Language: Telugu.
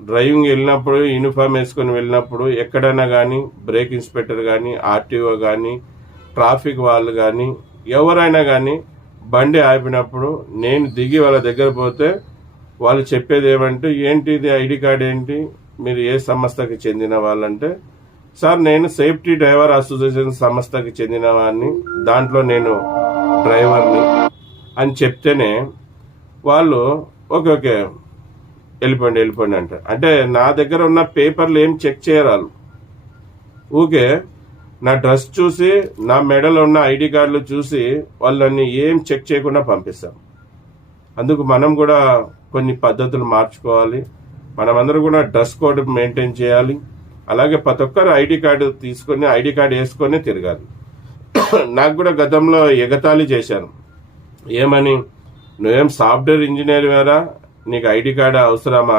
డ్రైవింగ్ వెళ్ళినప్పుడు యూనిఫామ్ వేసుకొని వెళ్ళినప్పుడు ఎక్కడైనా కానీ బ్రేక్ ఇన్స్పెక్టర్ కానీ ఆర్టీఓ కానీ ట్రాఫిక్ వాళ్ళు కానీ ఎవరైనా కానీ బండి ఆపినప్పుడు నేను దిగి వాళ్ళ దగ్గర పోతే వాళ్ళు చెప్పేది ఏమంటే, ఏంటి ఇది ఐడి కార్డ్ ఏంటి, మీరు ఏ సంస్థకి చెందిన వాళ్ళంటే, సార్ నేను సేఫ్టీ డ్రైవర్ అసోసియేషన్ సంస్థకి చెందిన వాడిని, దాంట్లో నేను డ్రైవర్ని అని చెప్తేనే వాళ్ళు ఓకే ఓకే వెళ్ళిపోండి అంటారు. అంటే నా దగ్గర ఉన్న పేపర్లు ఏం చెక్ చేయరాలు, ఊకే నా డ్రెస్ చూసి నా మెడలో ఉన్న ఐడి కార్డులు చూసి వాళ్ళని ఏం చెక్ చేయకుండా పంపిస్తాం. అందుకు మనం కూడా కొన్ని పద్ధతులు మార్చుకోవాలి. మనమందరం కూడా డ్రెస్ కోడ్ మెయింటైన్ చేయాలి. అలాగే ప్రతి ఒక్కరు ఐడి కార్డు తీసుకొని ఐడి కార్డు వేసుకొని తిరగాలి. నాకు కూడా గతంలో ఎగతాళి చేశాను, ఏమని, నువ్వేం సాఫ్ట్వేర్ ఇంజనీర్ వేరా, నీకు ఐడి కార్డు అవసరమా,